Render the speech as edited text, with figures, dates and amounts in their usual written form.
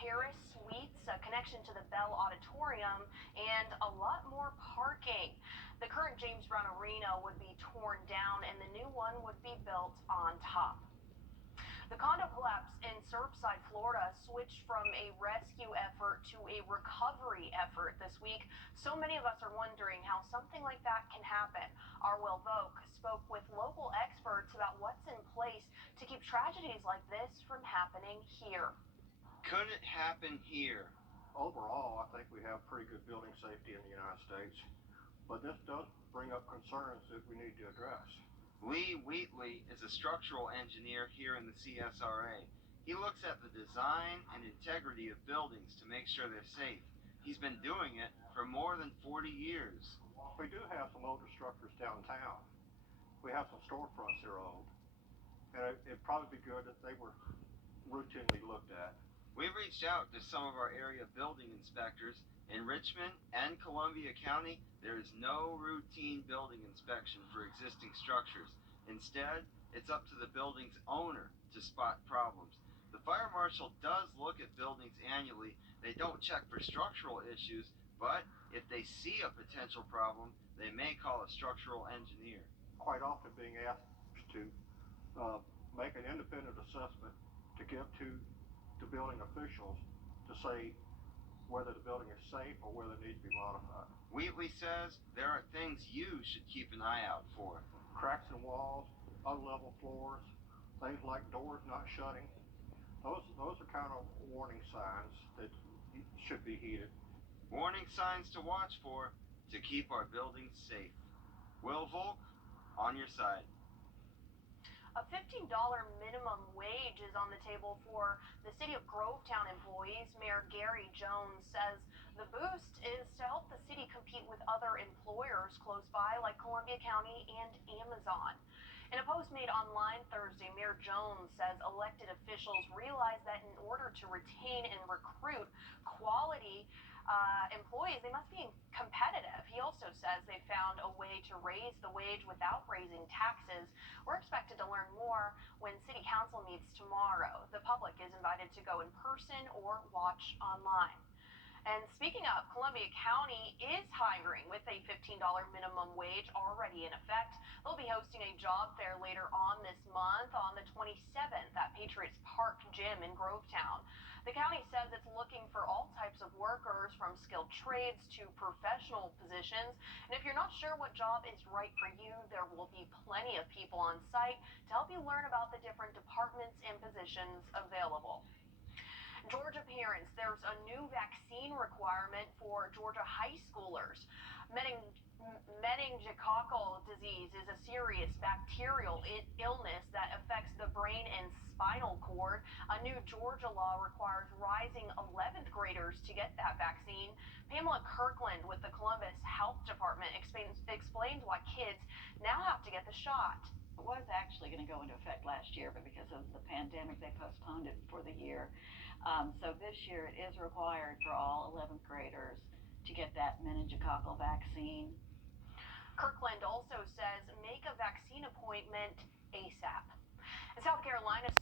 terrace suites, a connection to the Bell Auditorium, and a lot more parking. The current James Brown Arena would be torn down and the new one would be built on top. The condo collapse in Surfside, Florida switched from a rescue effort to a recovery effort this week. So many of us are wondering how something like that can happen. Our Wrdw spoke with local experts about what's in place to keep tragedies like this from happening here. Could it happen here? Overall, I think we have pretty good building safety in the United States, but this does bring up concerns that we need to address. Lee Wheatley is a structural engineer here in the CSRA. He looks at the design and integrity of buildings to make sure they're safe. He's been doing it for more than 40 years. We do have some older structures downtown. We have some storefronts that are old, and it'd probably be good if they were routinely looked at. We've reached out to some of our area building inspectors. In Richmond and Columbia County, there is no routine building inspection for existing structures. Instead, it's up to the building's owner to spot problems. The fire marshal does look at buildings annually. They don't check for structural issues, but if they see a potential problem, they may call a structural engineer. Quite often being asked to make an independent assessment to give to the building officials to say whether the building is safe or whether it needs to be modified. Wheatley says there are things you should keep an eye out for. Cracks in walls, unlevel floors, things like doors not shutting. Those are kind of warning signs that should be heeded. Warning signs to watch for to keep our buildings safe. Will Volk, on your side. A $15 minimum wage is on the table for the city of Grovetown employees. Mayor Gary Jones says the boost is to help the city compete with other employers close by like Columbia County and Amazon. In a post made online Thursday, Mayor Jones says elected officials realize that in order to retain and recruit quality employees, they must be competitive. He also says they found a way to raise the wage without raising taxes. We're expected to learn more when City Council meets tomorrow. The public is invited to go in person or watch online. And speaking of, Columbia County is hiring with a $15 minimum wage already in effect. They'll be hosting a job fair later on this month on the 27th at Patriots Park Gym in Grovetown. The county says it's looking for all types of workers from skilled trades to professional positions. And if you're not sure what job is right for you, there will be plenty of people on site to help you learn about the different departments and positions available. Georgia parents, there's a new vaccine requirement for Georgia high schoolers. Meningococcal disease is a serious bacterial illness that affects the brain and spinal cord. A new Georgia law requires rising 11th graders to get that vaccine. Pamela Kirkland with the Columbus Health Department explains why kids now have to get the shot. It was actually going to go into effect last year, but because of the pandemic, they postponed it for the year. So this year it is required for all 11th graders to get that meningococcal vaccine. Kirkland also says make a vaccine appointment ASAP. In South Carolina,